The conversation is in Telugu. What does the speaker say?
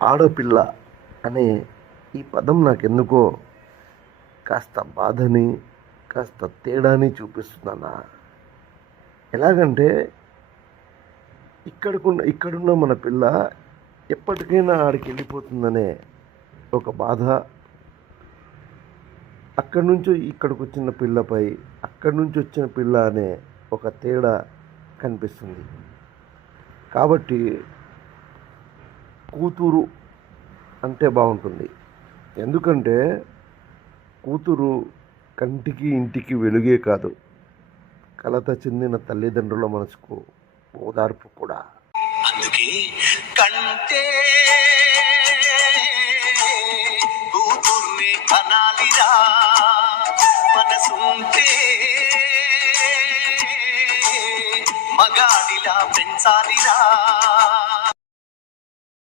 ఆడపిల్ల అనే ఈ పదం నాకెందుకో కాస్త బాధని, కాస్త తేడాని చూపిస్తుందన్న. ఎలాగంటే ఇక్కడున్న మన పిల్ల ఎప్పటికైనా ఆడికి వెళ్ళిపోతుందనే ఒక బాధ, అక్కడి నుంచి ఇక్కడికి వచ్చిన పిల్లపై అక్కడి నుంచి వచ్చిన పిల్ల అనే ఒక తేడా కనిపిస్తుంది. కాబట్టి కూతురు అంటే బాగుంటుంది. ఎందుకంటే కూతురు కంటికి ఇంటికి వెలుగే కాదు, కలత చెందిన తల్లిదండ్రుల మనసుకు ఓదార్పు కూడా. అందుకే కంటే కూతుర్ని కనాలిరా, మనసుంటే మగాడిలా పెంచాలిరా.